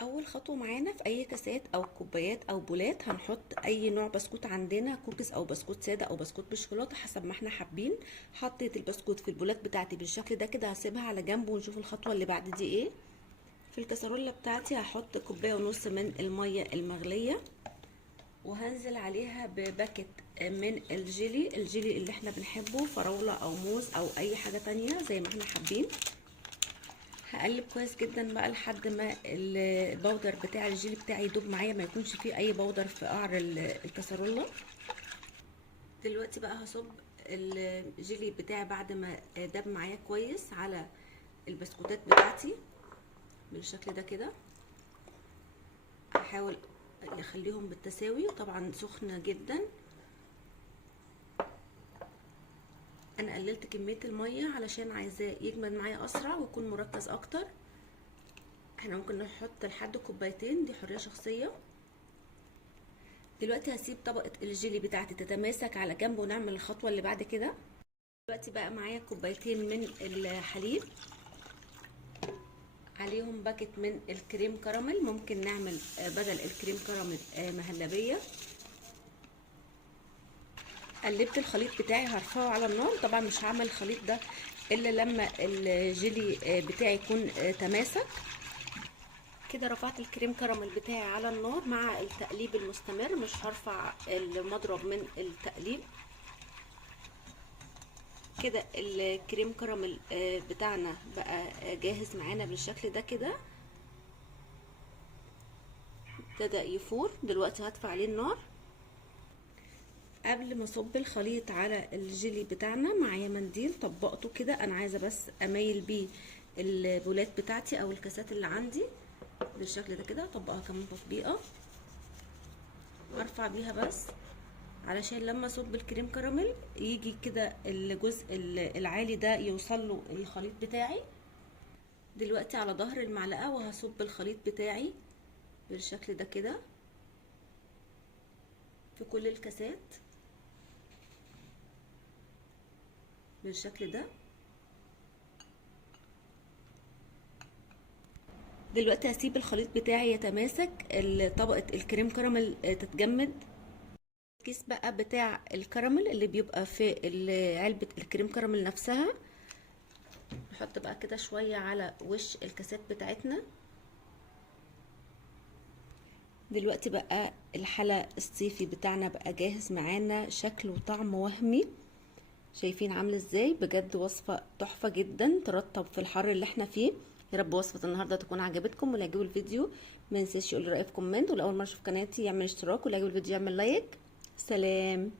اول خطوه معانا في اي كاسات او كوبايات او بولات هنحط اي نوع بسكوت عندنا، كوكيز او بسكوت ساده او بسكوت بالشوكولاته حسب ما احنا حابين. حطيت البسكوت في البولات بتاعتي بالشكل ده كده، هسيبها على جنب ونشوف الخطوه اللي بعد دي ايه. في الكاسرولة بتاعتي هحط كوبايه ونص من الميه المغليه، وهنزل عليها بباكت من الجيلي اللي احنا بنحبه، فراوله او موز او اي حاجه تانية زي ما احنا حابين. هقلب كويس جدا بقى لحد ما البودر بتاع الجيلي بتاعي يدوب معايا، ما يكونش فيه اي بودر في قعر الكسرولة. دلوقتي بقى هصب الجيلي بتاعي بعد ما داب معايا كويس على البسكوتات بتاعتي بالشكل ده كده. هحاول اخليهم بالتساوي، طبعا سخنة جدا. انا قللت كمية المية علشان عايزاه يجمد معايا اسرع ويكون مركز اكتر. احنا ممكن نحط لحد كوبايتين، دي حرية شخصية. دلوقتي هسيب طبقة الجيلي بتاعتي تتماسك على جنب ونعمل الخطوة اللي بعد كده. دلوقتي بقى معايا كوبايتين من الحليب، عليهم باكت من الكريم كراميل. ممكن نعمل بدل الكريم كراميل مهلبية. قلبت الخليط بتاعي، هرفعه على النار. طبعا مش هعمل الخليط ده الا لما الجيلي بتاعي يكون تماسك كده. رفعت الكريم كراميل بتاعي على النار مع التقليب المستمر، مش هرفع المضرب من التقليب كده. الكريم كراميل بتاعنا بقى جاهز معانا بالشكل ده كده، ابتدى يفور. دلوقتي هطفي عليه النار. قبل ما اصب الخليط على الجيلي بتاعنا معايا منديل طبقته كده، انا عايزه بس اميل بيه البولات بتاعتي او الكاسات اللي عندي بالشكل ده كده. اطبقها كمان تطبيقه، ارفع بيها بس علشان لما اصب الكريم كراميل يجي كده الجزء العالي ده يوصل له الخليط بتاعي. دلوقتي على ظهر المعلقه وهصب الخليط بتاعي بالشكل ده كده في كل الكاسات بالشكل ده. دلوقتي هسيب الخليط بتاعي يتماسك، طبقه الكريم كراميل تتجمد. الكيس بقى بتاع الكراميل اللي بيبقى في علبه الكريم كراميل نفسها، نحط بقى كده شويه على وش الكاسات بتاعتنا. دلوقتي بقى الحلا الصيفي بتاعنا بقى جاهز معانا، شكل وطعم وهمي. شايفين عامل ازاي؟ بجد وصفة تحفة جدا ترطب في الحر اللي احنا فيه. يا رب وصفة النهارده تكون عجبتكم، واللي يعجبه الفيديو ما ينساش يقول لي رأيه في كومنت، ولو اول مرة يشوف قناتي يعمل اشتراك، واللي يعجبه الفيديو يعمل لايك. سلام.